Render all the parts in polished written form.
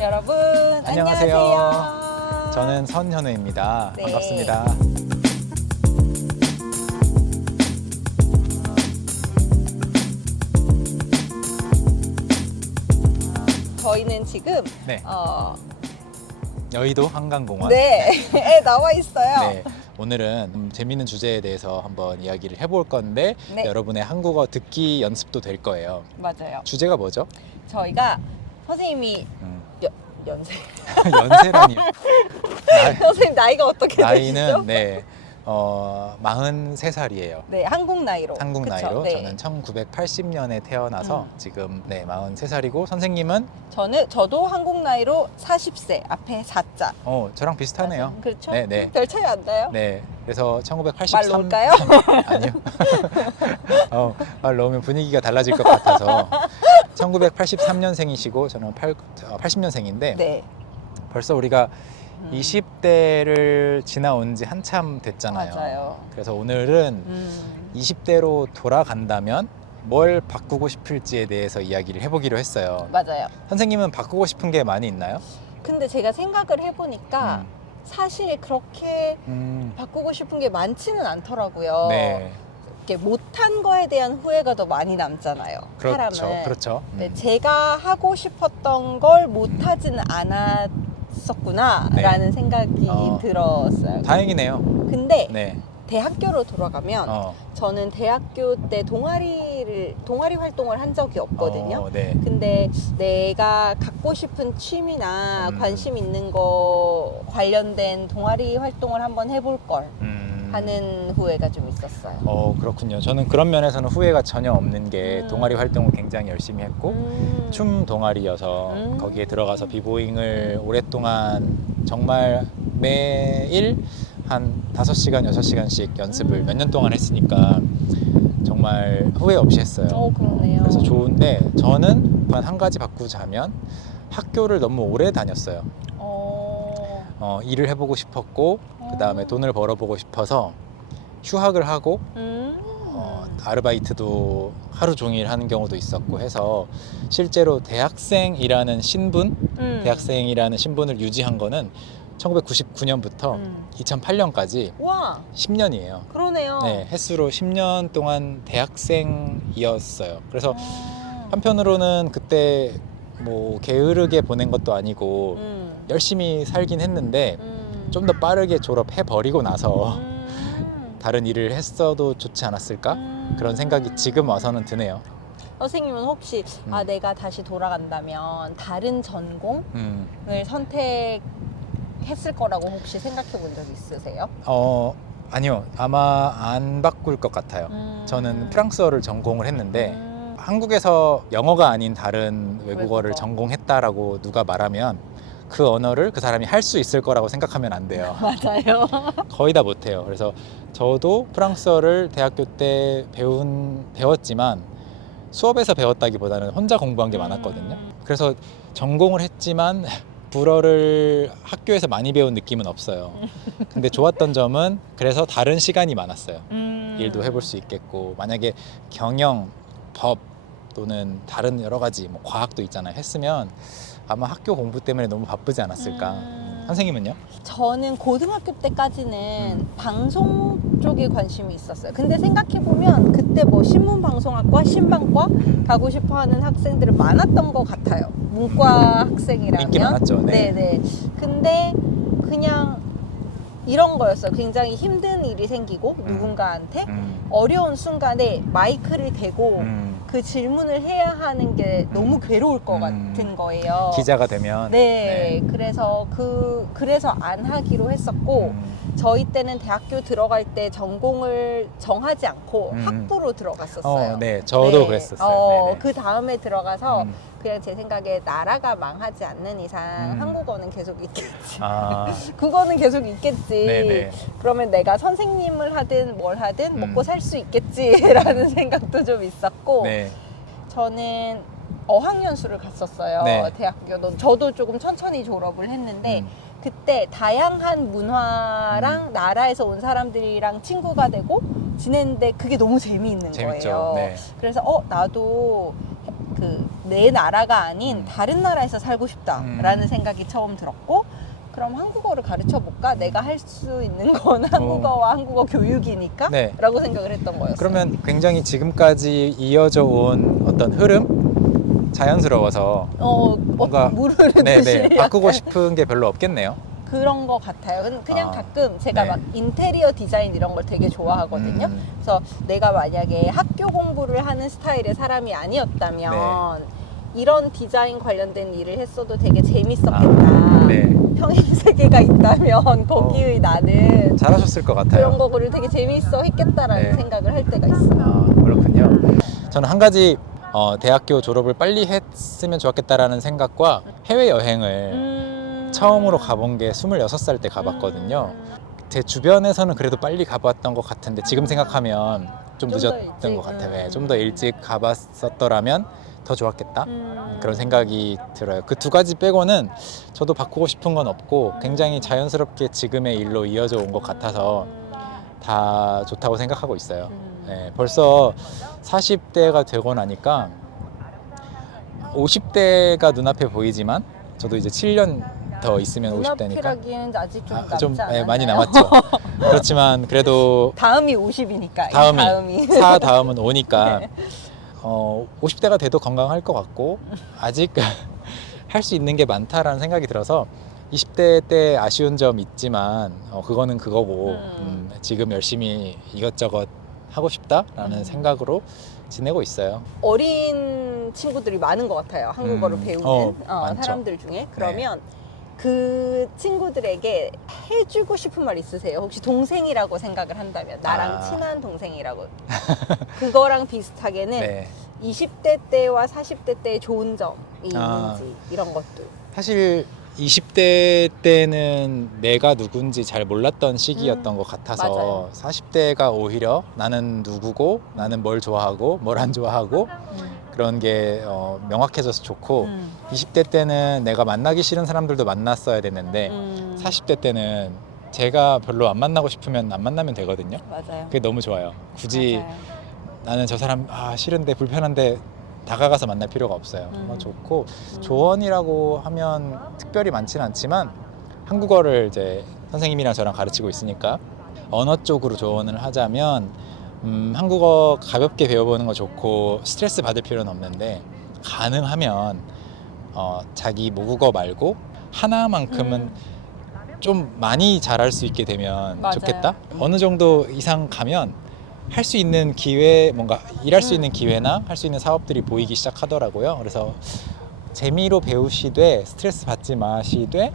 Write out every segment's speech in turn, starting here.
여러분 안녕하세요. 안녕하세요. 저는 선현우입니다. 네. 반갑습니다. 저희는 지금 네, 여의도 한강공원. 네 나와 있어요. 네, 오늘은 재밌는 주제에 대해서 한번 이야기를 해볼 건데 네. 여러분의 한국어 듣기 연습도 될 거예요. 맞아요. 주제가 뭐죠? 저희가 선생님이 연세 연세라니. 선생님 나이가 어떻게 나이는 되시죠? 네, 43살이에요. 네, 한국 나이로. 한국 그쵸? 나이로 네. 저는 1980년에 태어나서 지금 네, 43살이고 선생님은 저도 한국 나이로 40세 앞에 4자. 저랑 비슷하네요. 그렇죠? 네, 네. 별 차이 안 나요? 네, 그래서 말 1983 넣을까요? 아니요. 말 넣으면 분위기가 달라질 것 같아서 1983년생이시고 저는 80년생인데 네. 벌써 우리가 20대를 지나온 지 한참 됐잖아요. 맞아요. 그래서 오늘은 20대로 돌아간다면 뭘 바꾸고 싶을지에 대해서 이야기를 해보기로 했어요. 맞아요. 선생님은 바꾸고 싶은 게 많이 있나요? 근데 제가 생각을 해보니까 사실 그렇게 바꾸고 싶은 게 많지는 않더라고요. 네, 이렇게 못한 거에 대한 후회가 더 많이 남잖아요. 그렇죠, 사람은. 그렇죠. 네, 제가 하고 싶었던 걸 못하지는 않았었구나라는 네. 생각이 들었어요. 다행이네요. 근데 네, 대학교로 돌아가면 저는 대학교 때 동아리 활동을 한 적이 없거든요. 네. 근데 내가 갖고 싶은 취미나 관심 있는 거 관련된 동아리 활동을 한번 해볼 걸 하는 후회가 좀 있었어요. 그렇군요. 저는 그런 면에서는 후회가 전혀 없는 게 동아리 활동을 굉장히 열심히 했고 춤 동아리여서 거기에 들어가서 비보잉을 오랫동안 정말 매일 한 5시간, 6시간씩 연습을 몇 년 동안 했으니까 정말 후회 없이 했어요. 그러네요. 그래서 좋은데 저는 한 가지 바꾸자면 학교를 너무 오래 다녔어요. 일을 해보고 싶었고 그 다음에 돈을 벌어보고 싶어서 휴학을 하고 아르바이트도 하루 종일 하는 경우도 있었고 해서 실제로 대학생이라는 신분을 유지한 거는 1999년부터 2008년까지 와, 10년이에요. 그러네요. 네, 횟수로 10년 동안 대학생이었어요. 그래서 한편으로는 그때 뭐 게으르게 보낸 것도 아니고 열심히 살긴 했는데 좀 더 빠르게 졸업해 버리고 나서 다른 일을 했어도 좋지 않았을까? 그런 생각이 지금 와서는 드네요. 선생님은 혹시 내가 다시 돌아간다면 다른 전공을 선택했을 거라고 혹시 생각해 본 적 있으세요? 아니요. 아마 안 바꿀 것 같아요. 저는 프랑스어를 전공을 했는데 한국에서 영어가 아닌 다른 외국어를 전공했다라고 누가 말하면 그 언어를 그 사람이 할 수 있을 거라고 생각하면 안 돼요. 맞아요. 거의 다 못해요. 그래서 저도 프랑스어를 대학교 때 배웠지만 수업에서 배웠다기보다는 혼자 공부한 게 많았거든요. 그래서 전공을 했지만 불어를 학교에서 많이 배운 느낌은 없어요. 근데 좋았던 점은 그래서 다른 시간이 많았어요. 일도 해볼 수 있겠고 만약에 경영, 법 또는 다른 여러 가지 뭐 과학도 있잖아요. 했으면 아마 학교 공부 때문에 너무 바쁘지 않았을까. 선생님은요? 저는 고등학교 때까지는 방송 쪽에 관심이 있었어요. 근데 생각해보면 그때 뭐 신문방송학과, 신방과 가고 싶어하는 학생들은 많았던 것 같아요. 문과 학생이라면. 인기 많았죠. 네. 네네. 근데 그냥 이런 거였어요. 굉장히 힘든 일이 생기고 누군가한테 어려운 순간에 마이크를 대고 그 질문을 해야 하는 게 너무 괴로울 것 같은 거예요. 기자가 되면. 네. 그래서 안 하기로 했었고 저희 때는 대학교 들어갈 때 전공을 정하지 않고 학부로 들어갔었어요. 네, 저도 그랬었어요. 네네. 그 다음에 들어가서 그냥 제 생각에 나라가 망하지 않는 이상 한국어는 계속 있겠지. 국어는 계속 있겠지. 네네. 그러면 내가 선생님을 하든 뭘 하든 먹고 살 수 있겠지라는 생각도 좀 있었고 네. 저는 어학연수를 갔었어요. 네. 대학교. 저도 조금 천천히 졸업을 했는데 그때 다양한 문화랑 나라에서 온 사람들이랑 친구가 되고 지냈는데 그게 너무 재미있는 재밌죠. 거예요. 네. 그래서 나도 내 나라가 아닌 다른 나라에서 살고 싶다라는 생각이 처음 들었고, 그럼 한국어를 가르쳐 볼까? 내가 할 수 있는 건 한국어와 한국어 교육이니까? 네. 라고 생각을 했던 거였어요. 그러면 굉장히 지금까지 이어져 온 어떤 흐름? 자연스러워서 뭔가 물을 드시려고 바꾸고 싶은 게 별로 없겠네요. 그런 거 같아요. 그냥 가끔 제가 네. 막 인테리어 디자인 이런 걸 되게 좋아하거든요. 그래서 내가 만약에 학교 공부를 하는 스타일의 사람이 아니었다면 이런 디자인 관련된 일을 했어도 되게 재밌었겠다. 평행 세계가 있다면 거기의 나는 잘하셨을 것 같아요. 그런 거를 되게 재밌어 했겠다라는 생각을 할 때가 있어요. 그렇군요. 저는 한 가지 대학교 졸업을 빨리 했으면 좋았겠다라는 생각과 해외여행을 처음으로 가본 게 26살 때 가봤거든요. 제 주변에서는 그래도 빨리 가봤던 것 같은데 지금 생각하면 좀 늦었던 것 같아요. 좀 더 일찍 가봤었더라면 더 좋았겠다 그런 생각이 들어요. 그 두 가지 빼고는 저도 바꾸고 싶은 건 없고 굉장히 자연스럽게 지금의 일로 이어져 온 것 같아서 다 좋다고 생각하고 있어요. 벌써 40대가 되고 나니까 50대가 눈앞에 보이지만 저도 이제 7년 더 있으면 50대니까 눈앞이라기에는 아직 좀 남지 않았나요? 많이 남았죠. 그렇지만 그래도 다음이 50이니까 다음이 4다음은 5니까 50대가 돼도 건강할 것 같고 아직 할 수 있는 게 많다라는 생각이 들어서 20대 때 아쉬운 점 있지만 그거는 그거고 지금 열심히 이것저것 하고 싶다라는 생각으로 지내고 있어요. 어린 친구들이 많은 것 같아요. 한국어를 배우는 사람들 중에. 그러면 그 친구들에게 해주고 싶은 말 있으세요? 혹시 동생이라고 생각을 한다면 나랑 친한 동생이라고 그거랑 비슷하게는 20대 때와 40대 때의 좋은 점이 있는지 이런 것도. 사실 20대 때는 내가 누군지 잘 몰랐던 시기였던 것 같아서 맞아요. 40대가 오히려 나는 누구고 나는 뭘 좋아하고 뭘 안 좋아하고 그런 게 명확해져서 좋고 20대 때는 내가 만나기 싫은 사람들도 만났어야 됐는데 40대 때는 제가 별로 안 만나고 싶으면 안 만나면 되거든요. 맞아요. 그게 너무 좋아요. 굳이 맞아요. 나는 저 사람 싫은데 불편한데 다가가서 만날 필요가 없어요. 좋고 조언이라고 하면 특별히 많지는 않지만 한국어를 이제 선생님이랑 저랑 가르치고 있으니까 언어 쪽으로 조언을 하자면 한국어 가볍게 배워보는 거 좋고 스트레스 받을 필요는 없는데 가능하면 자기 모국어 말고 하나만큼은 좀 많이 잘할 수 있게 되면 맞아요. 좋겠다. 어느 정도 이상 가면 할 수 있는 기회, 뭔가 일할 수 있는 기회나 할 수 있는 사업들이 보이기 시작하더라고요. 그래서 재미로 배우시되 스트레스 받지 마시되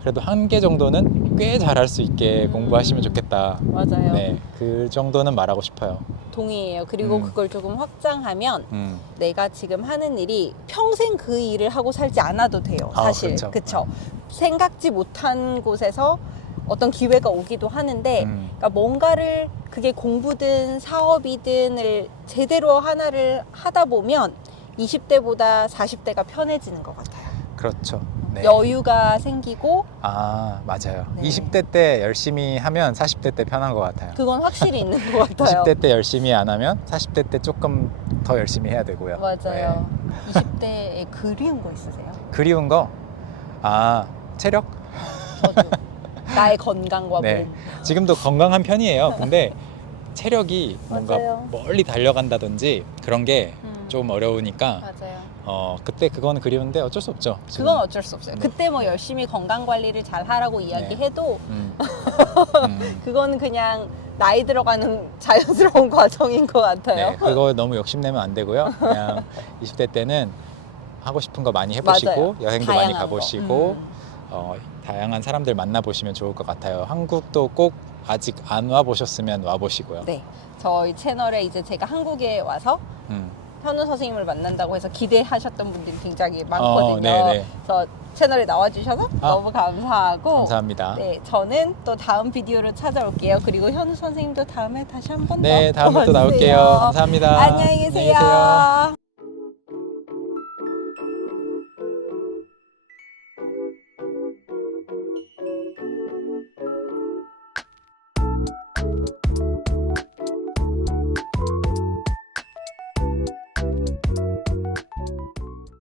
그래도 한 개 정도는 꽤 잘할 수 있게 공부하시면 좋겠다. 맞아요. 네, 그 정도는 말하고 싶어요. 동의해요. 그리고 그걸 조금 확장하면 내가 지금 하는 일이 평생 그 일을 하고 살지 않아도 돼요. 사실. 그쵸? 생각지 못한 곳에서 어떤 기회가 오기도 하는데 그러니까 뭔가를 그게 공부든 사업이든을 제대로 하나를 하다 보면 20대보다 40대가 편해지는 것 같아요. 그렇죠. 네. 여유가 생기고 맞아요. 네. 20대 때 열심히 하면 40대 때 편한 것 같아요. 그건 확실히 있는 것 같아요. 20대 때 열심히 안 하면 40대 때 조금 더 열심히 해야 되고요. 맞아요. 20대에 그리운 거 있으세요? 그리운 거? 체력? 저도. 나의 건강과 몸. 지금도 건강한 편이에요. 근데 체력이 뭔가 맞아요. 멀리 달려간다든지 그런 게 좀 어려우니까 맞아요. 그때 그거는 그리운데 어쩔 수 없죠. 지금. 그건 어쩔 수 없어요. 그때 뭐 열심히 건강 관리를 잘 하라고 이야기해도 그건 그냥 나이 들어가는 자연스러운 과정인 것 같아요. 네, 그거 너무 욕심내면 안 되고요. 그냥 20대 때는 하고 싶은 거 많이 해보시고 맞아요. 여행도 많이 다양한 가보시고 다양한 사람들 만나보시면 좋을 것 같아요. 한국도 꼭 아직 안 와보셨으면 와보시고요. 네, 저희 채널에 이제 제가 한국에 와서 현우 선생님을 만난다고 해서 기대하셨던 분들이 굉장히 많거든요. 그래서 채널에 나와주셔서 너무 감사하고 감사합니다. 네, 저는 또 다음 비디오로 찾아올게요. 그리고 현우 선생님도 다음에 다시 한 번 더 다음에 또 나올게요. 감사합니다. 안녕히 계세요.